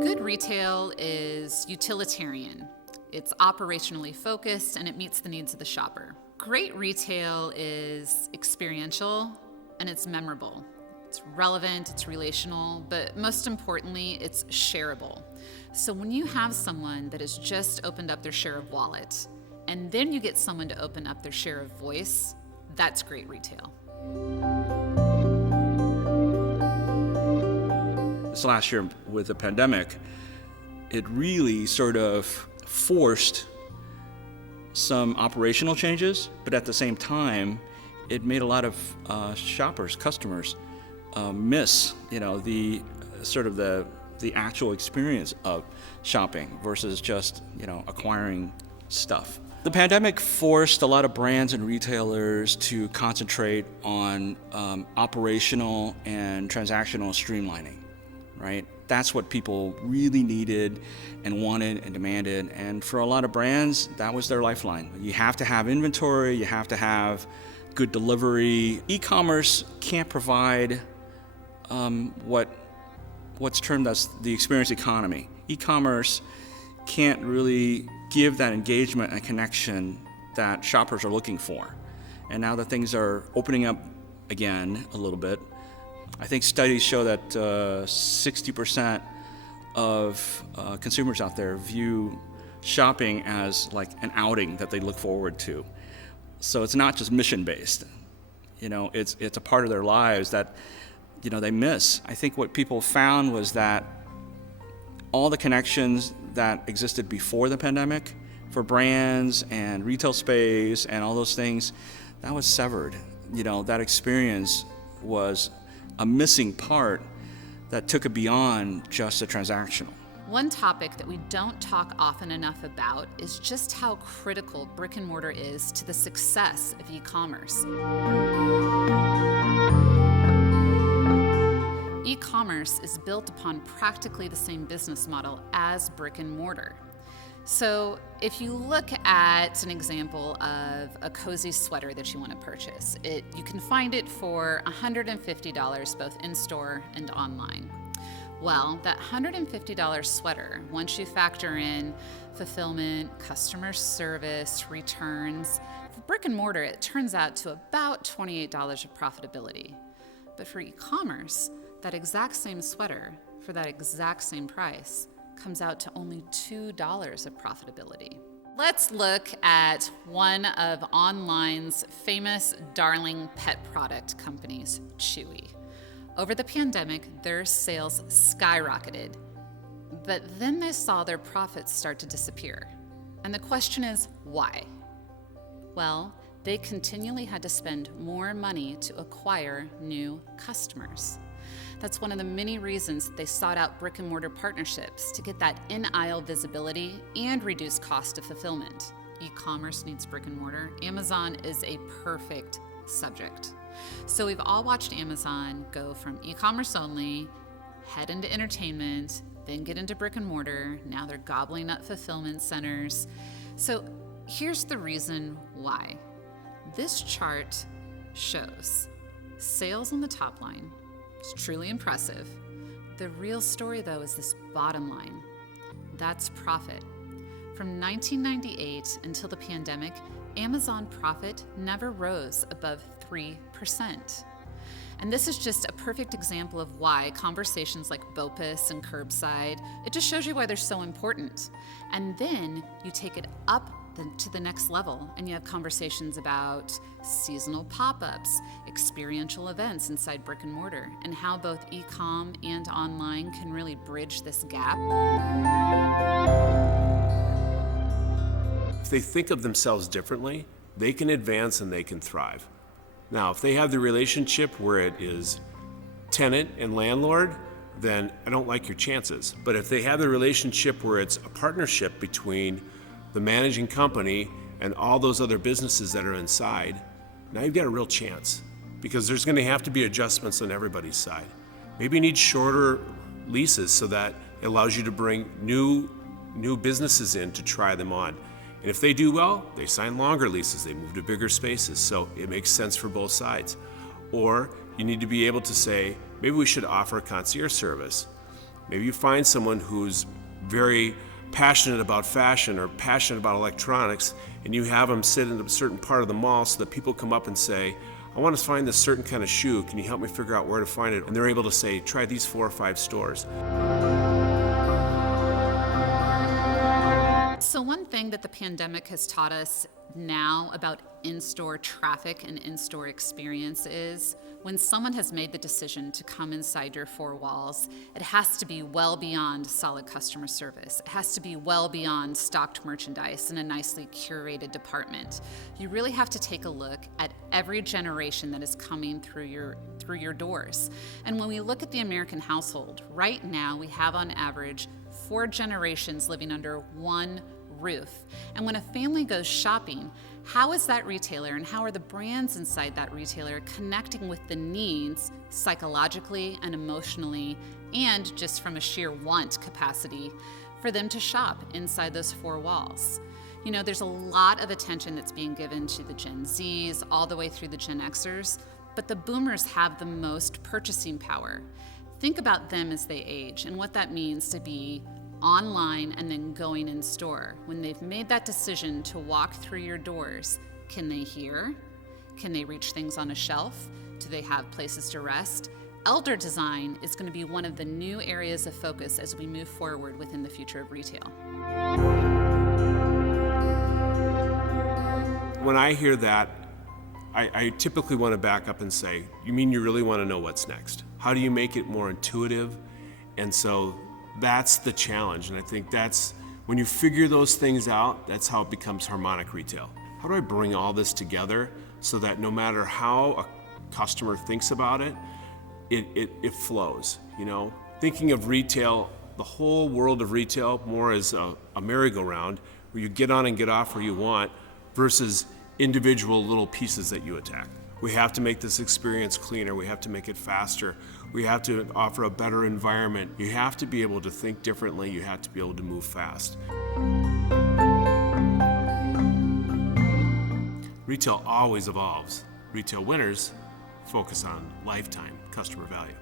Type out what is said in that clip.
Good retail is utilitarian. It's operationally focused and it meets the needs of the shopper. Great retail is experiential and it's memorable. It's relevant, it's relational, but most importantly, it's shareable. So when you have someone that has just opened up their share of wallet, and then you get someone to open up their share of voice, that's great retail. This last year with the pandemic, it really sort of forced some operational changes, but at the same time, it made a lot of shoppers, customers, miss, the sort of the actual experience of shopping versus just, acquiring stuff. The pandemic forced a lot of brands and retailers to concentrate on operational and transactional streamlining, right? That's what people really needed and wanted and demanded. And for a lot of brands, that was their lifeline. You have to have inventory, you have to have good delivery. E-commerce can't provide what's termed as the experience economy. E-commerce can't really give that engagement and connection that shoppers are looking for. And now that things are opening up again a little bit, I think studies show that 60% of consumers out there view shopping as like an outing that they look forward to. So it's not just mission-based. It's a part of their lives that they miss. I think what people found was that all the connections that existed before the pandemic for brands and retail space and all those things, that was severed. That experience was a missing part that took it beyond just a transactional. One topic that we don't talk often enough about is just how critical brick and mortar is to the success of e-commerce. E-commerce is built upon practically the same business model as brick and mortar. So if you look at an example of a cozy sweater that you want to purchase, you can find it for $150 both in-store and online. Well, that $150 sweater, once you factor in fulfillment, customer service, returns, for brick and mortar, it turns out to about $28 of profitability. But for e-commerce, that exact same sweater for that exact same price comes out to only $2 of profitability. Let's look at one of online's famous darling pet product companies, Chewy. Over the pandemic, their sales skyrocketed, but then they saw their profits start to disappear. And the question is, why? Well, they continually had to spend more money to acquire new customers. That's one of the many reasons that they sought out brick and mortar partnerships to get that in-aisle visibility and reduce cost of fulfillment. E-commerce needs brick and mortar. Amazon is a perfect subject. So we've all watched Amazon go from e-commerce only, head into entertainment, then get into brick and mortar. Now they're gobbling up fulfillment centers. So here's the reason why. This chart shows sales on the top line. It's truly impressive. The real story, though, is this bottom line. That's profit. From 1998 until the pandemic, Amazon profit never rose above 3%. And this is just a perfect example of why conversations like BOPUS and curbside, it just shows you why they're so important. And then you take it up to the next level and you have conversations about seasonal pop-ups, experiential events inside brick and mortar, and how both e-com and online can really bridge this gap. If they think of themselves differently, they can advance and they can thrive. Now, if they have the relationship where it is tenant and landlord, then I don't like your chances. But if they have the relationship where it's a partnership between the managing company and all those other businesses that are inside, now you've got a real chance, because there's going to have to be adjustments on everybody's side. Maybe you need shorter leases so that it allows you to bring new businesses in to try them on. And if they do well, they sign longer leases, they move to bigger spaces, so it makes sense for both sides. Or you need to be able to say, maybe we should offer a concierge service, Maybe you find someone who's very passionate about fashion or passionate about electronics, and you have them sit in a certain part of the mall so that people come up and say, I want to find this certain kind of shoe. Can you help me figure out where to find it? And they're able to say, try these 4 or 5 stores. So one thing that the pandemic has taught us now about in-store traffic and in-store experience is when someone has made the decision to come inside your 4 walls, it has to be well beyond solid customer service. It has to be well beyond stocked merchandise in a nicely curated department. You really have to take a look at every generation that is coming through your doors. And when we look at the American household, right now we have on average 4 generations living under one roof. And when a family goes shopping, how is that retailer and how are the brands inside that retailer connecting with the needs psychologically and emotionally and just from a sheer want capacity for them to shop inside those 4 walls? You know, there's a lot of attention that's being given to the Gen Zs all the way through the Gen Xers, but the boomers have the most purchasing power. Think about them as they age and what that means to be online and then going in store. When they've made that decision to walk through your doors, can they hear? Can they reach things on a shelf? Do they have places to rest? Elder design is going to be one of the new areas of focus as we move forward within the future of retail. When I hear that, I typically want to back up and say, you mean you really want to know what's next? How do you make it more intuitive? And so that's the challenge, and I think that's when you figure those things out, that's how it becomes harmonic retail. How do I bring all this together so that no matter how a customer thinks about it, it flows, you know? Thinking of retail, the whole world of retail, more as a merry-go-round, where you get on and get off where you want, versus individual little pieces that you attack. We have to make this experience cleaner, we have to make it faster, we have to offer a better environment. You have to be able to think differently, you have to be able to move fast. Retail always evolves. Retail winners focus on lifetime customer value.